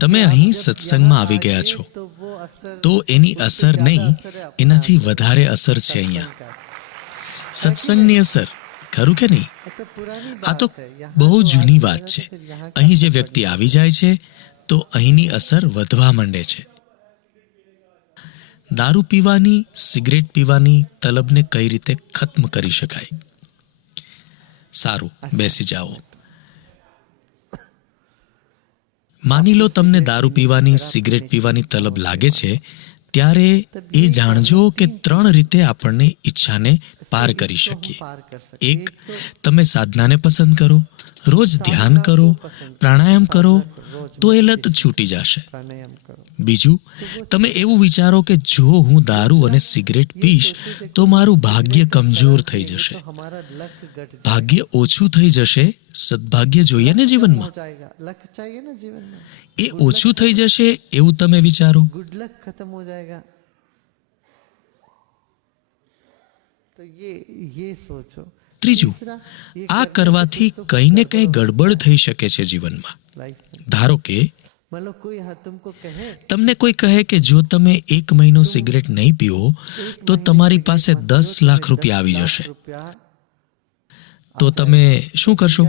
તમે અહીં સત્સંગમાં આવી ગયા છો. તો એની અસર નહીં, એનાથી વધારે અસર છે અહીંયા. સત્સંગની અસર, ખરું કે નહીં? આ તો બહુ જૂની વાત છે. અહીં જે વ્યક્તિ આવી જાય છે, તો અહીંની અસર વધવા માંડે છે. દારૂ પીવાની, સિગરેટ પીવાની તલબને કઈ રીતે ખત્મ કરી શકાય? સારું, બેસી જાઓ. માની લો તમને દારૂ પીવાની, સિગરેટ પીવાની તલબ લાગે છે, ત્યારે એ જાણજો કે ત્રણ રીતે આપણને ઈચ્છાને પાર કરી શકીએ. એક, તમે સાધનાને પસંદ કરો. રોજ ધ્યાન કરો, પ્રાણાયામ કરો, તો એ લત છૂટી જશે. બીજું, તમે એવું વિચારો કે જો હું દારૂ અને સિગરેટ પીશ, તો મારું ભાગ્ય કમજોર થઈ જશે. ભાગ્ય ઓછું થઈ જશે, સદભાગ્ય જોઈએ ને જીવનમાં? એ ઓછું થઈ જશે એવું તમે વિચારો? ગુડ લક ખતમ હો જાયેગા ત્રીજું આ કરવાથી કંઈ ને કંઈ ગડબડ થઈ શકે છે જીવનમાં. ધારો કે તમને કોઈ કહે કે જો તમે એક મહિનો સિગરેટ નહીં પીઓ તો તમારી પાસે દસ લાખ રૂપિયા આવી જશે. તો તમે શું કરશો?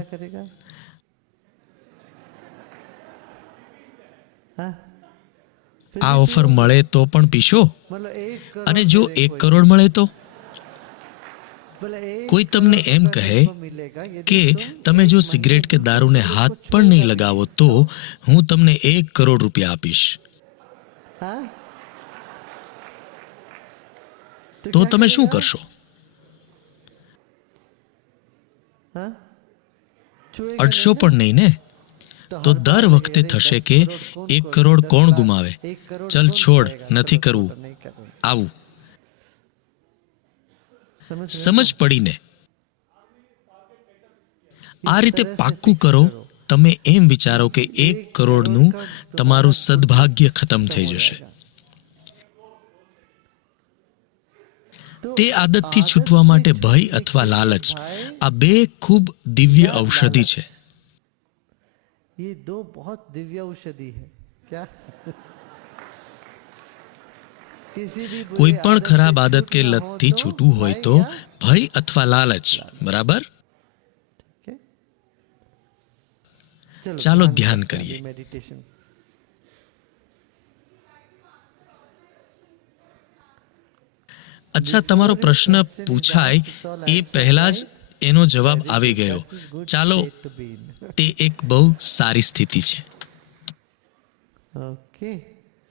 આ ઓફર મળે તો પણ પીશો? અને જો એક કરોડ મળે તો? કોઈ તમને એમ કહે કે તમે જો સિગરેટ કે દારૂને હાથ પણ નહીં લગાવો તો હું તમને એક કરોડ રૂપિયા આપીશ. તો તમે શું કરશો? અડશો પણ નહીં ને? તો દર વખતે થશે કે એક કરોડ કોણ ગુમાવે? ચલ છોડ નથી કરવું. આવું. સમજ પડીને આ રીતે પાક્કું કરો તમે એમ વિચારો કે એક કરોડનું તમારું સદભાગ્ય ખતમ થઈ જશે તે આદતથી છૂટવા માટે ભય અથવા લાલચ આ બે ખૂબ દિવ્ય ઔષધિ છે ये दो बहुत दिव्य औषधि है क्या किसी भी बुरी કોઈ પણ ખરાબ આદત કે લતથી છૂટવું હોય તો ભય અથવા લાલચ, બરાબર? ચાલો ધ્યાન કરીએ. અચ્છા, તમારો પ્રશ્ન પૂછાય, એ પહેલા જ એનો જવાબ આવી ગયો. ચાલો, તે એક બહુ સારી સ્થિતિ છે. ઓકે